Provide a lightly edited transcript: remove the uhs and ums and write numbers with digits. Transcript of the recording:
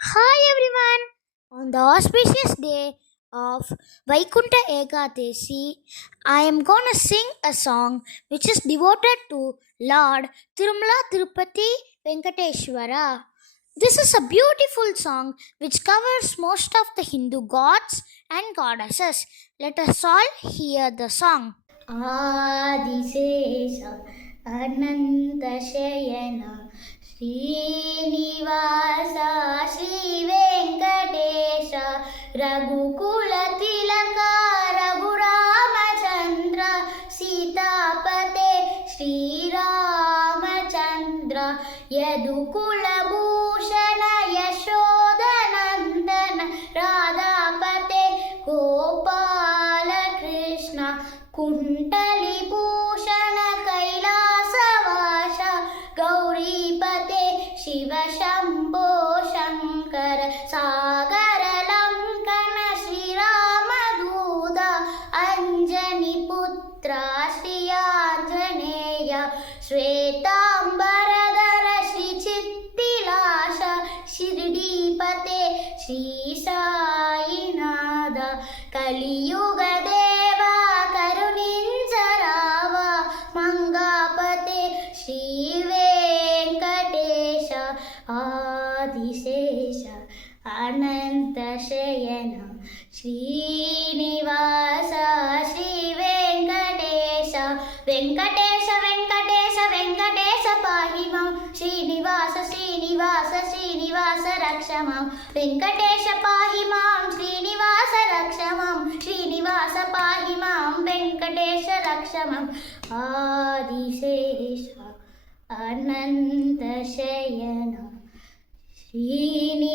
Hi everyone! On the auspicious day of Vaikunta Ekadasi, I am gonna sing a song which is devoted to Lord Tirumala Tirupati Venkateshwara. This is a beautiful song which covers most of the Hindu gods and goddesses. Let us all hear the song. Adisesha అనంత శయన శ్రీనివాస శ్రీ వెంకటేశ రఘుకుల తిలక రఘురామచంద్ర సీతాపతే శ్రీరామచంద్ర యదుకుల భూషణ యశోదనందన రాధాపతే గోపాల కృష్ణ कुण्डलिभूषण कैलासवास गौरीपते शिव शम्भो शङ्कर सागरलङ्कन श्रीरामदूत अञ्जनिपुत्र श्रीयाञ्जनेय श्वेताम्बरधर श्रीचित्तिलाश शिर्डीपते श्रीसायिनाथ कलियुगदेव करुणिञ्जरावा मंगापते श्रीवेङ्कटेश आदिशेष अनन्तशयन श्रीनिवास श्रीवेङ्कटेश वेङ्कटेश वेङ्कटेश वेङ्कटेश पाहि मां श्रीनिवास श्रीनिवास श्रीनिवास रक्ष मां वेङ्कटेश पाहि मां श्रीनिवास रक्ष मां श्रीनिवास पाहि मां वेङ्कटेश रक्ष मां आदिशेष अनन्तशयन श्रीनि